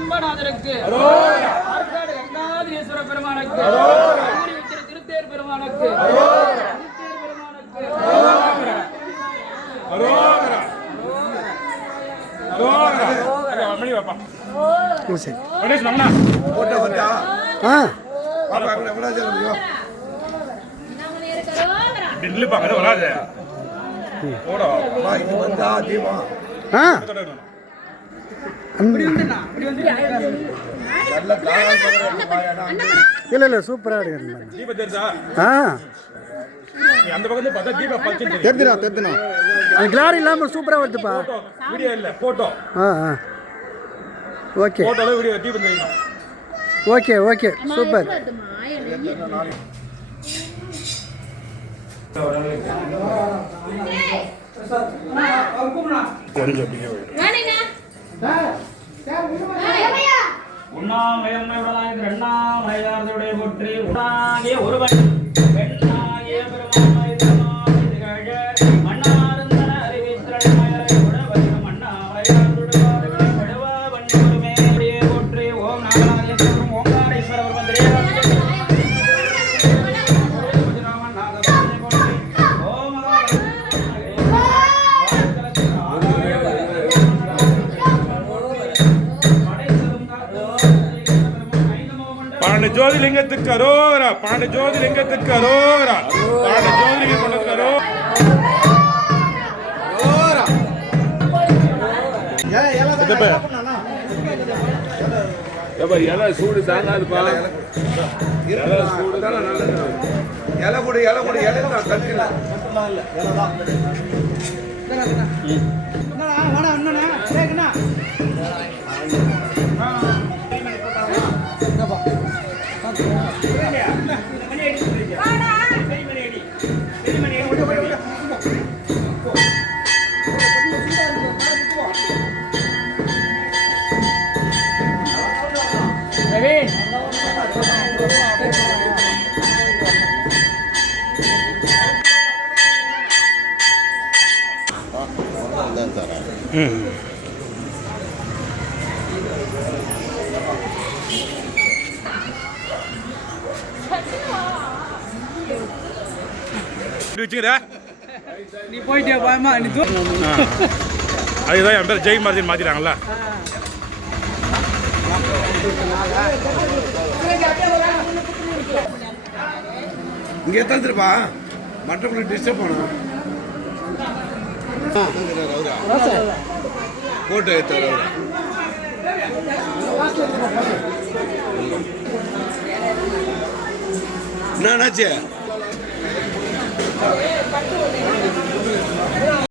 திருக்கச்சி ஏகம்பநாதருக்கு ஆற்காடு கங்காதீஸ்வர பெருமானுக்கு. திருத்தேர் பெருமானுக்கு. வராது. போடா. வா இல்லை இல்லை சூப்பராக தெரிஞ்சா ஆ அந்த பக்கத்துல பார்த்தா தீப பச்சை தெரியும் தெரிஞ்சினா தெரிஞ்சினா அது கிளாரி இல்லாமல் சூப்பராக வருதுப்பா போட்டோ வீடியோ இல்ல போட்டோ ஆ ஆ ஓகே போட்டோல வீடியோ தீபம் தெரியும் ஓகே ஓகே சூப்பர் கொஞ்சம் அப்படியே உண்ணாமயம் உடலாய் இரண்டாம் இரண்டாமலையார்துடைய போற்றி உண்ணாகிய ஒருவன். பாண்ட ஜோதிலிங்கத்துக்கு அரோகரா பாண்ட ஜோதிலிங்கத்துக்கு அரோகரா பாண்ட ஜோதிலிங்கம் கொண்டதுக்கு அரோ சூடு தாங்காதுப்பா சூடு தானே நல்லது. இலை கொடு இலை கொடு இலை தான் தட்டில இப்படி வச்சுக்கிறா நீ போயிட்டே பாயமா நீ தூ அதுதான் என் பேர் ஜெய் மார்ஜின் மாத்திட்டாங்கல்ல. இங்கே தந்துருப்பா மற்றவங்களை டிஸ்டர்ப் பண்ணும் போட்டோ எடுத்து என்னாச்சு